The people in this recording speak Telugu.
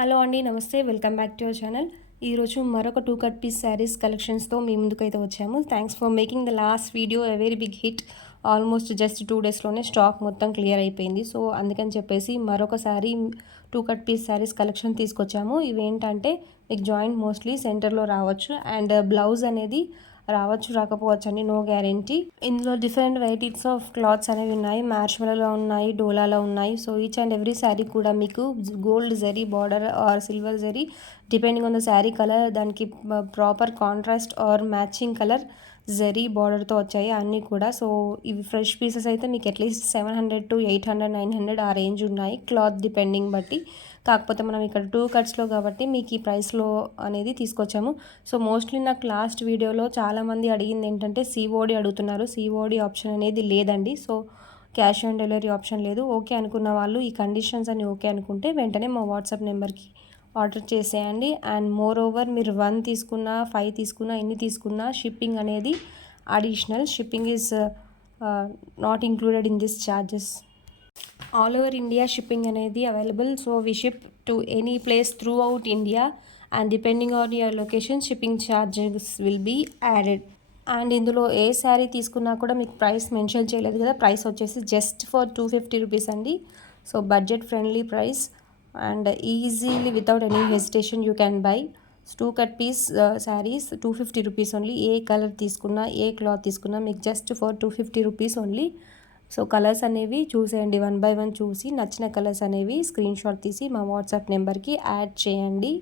హలో అండి, నమస్తే. Welcome back to our channel. ఈరోజు మరొక 2 కట్ పీస్ శారీస్ కలెక్షన్స్తో మీ ముందుకైతే వచ్చాము. Thanks for making the last video a very big hit. Almost just 2 డేస్లోనే స్టాక్ మొత్తం క్లియర్ అయిపోయింది. సో అందుకని చెప్పేసి మరొకసారి 2 కట్ పీస్ శారీస్ కలెక్షన్ తీసుకొచ్చాము. ఇవేంటంటే మీకు జాయింట్ మోస్ట్లీ సెంటర్లో రావచ్చు అండ్ బ్లౌజ్ అనేది రావచ్చు రాకపోవచ్చు అండి, నో గ్యారంటీ. ఇందులో డిఫరెంట్ వెరైటీస్ ఆఫ్ క్లాత్స్ అనేవి ఉన్నాయి. మ్యాష్మెలలో ఉన్నాయి, డోలాలో ఉన్నాయి. So each and every sari కూడా మీకు gold zari border or silver zari depending on the sari colour, దానికి proper contrast or matching colour zari బార్డర్తో వచ్చాయి అన్నీ కూడా. సో ఇవి ఫ్రెష్ పీసెస్ అయితే మీకు అట్లీస్ట్ 700 to 800, 900 ఆ రేంజ్ ఉన్నాయి, క్లాత్ డిపెండింగ్ బట్టి. కాకపోతే మనం ఇక్కడ 2 కట్స్లో కాబట్టి మీకు ఈ ప్రైస్లో అనేది తీసుకొచ్చాము. సో మోస్ట్లీ నాకు లాస్ట్ వీడియోలో చాలామంది అడిగింది ఏంటంటే సిఓడి అడుగుతున్నారు. సిఓడి ఆప్షన్ అనేది లేదండి. So cash on delivery option లేదు. ఓకే అనుకున్న వాళ్ళు, ఈ కండిషన్స్ అన్ని ఓకే అనుకుంటే వెంటనే మా వాట్సాప్ నెంబర్కి ఆర్డర్ చేసేయండి. అండ్ మోర్ ఓవర్ మీరు 1 తీసుకున్నా 5 తీసుకున్నా ఎన్ని తీసుకున్నా షిప్పింగ్ అనేది additional. Shipping is not included in this charges. All over India shipping అనేది available. So we ship to any place throughout India and depending on your location shipping charges will be added. And ఇందులో ఏ శారీ తీసుకున్నా కూడా మీకు ప్రైస్ మెన్షన్ చేయలేదు కదా, ప్రైస్ వచ్చేసి జస్ట్ ఫర్ 250 రూపీస్ అండి. So budget friendly price and easily without any hesitation you can buy 2 cut piece saris 250 rupees only. ఏ కలర్ తీసుకున్నా ఏ క్లాత్ తీసుకున్నా మీకు just for 250 rupees only. So colours అనేవి చూసేయండి, 1 by 1 చూసి నచ్చిన కలర్స్ అనేవి స్క్రీన్ షాట్ తీసి మా వాట్సాప్ నెంబర్కి యాడ్ చేయండి.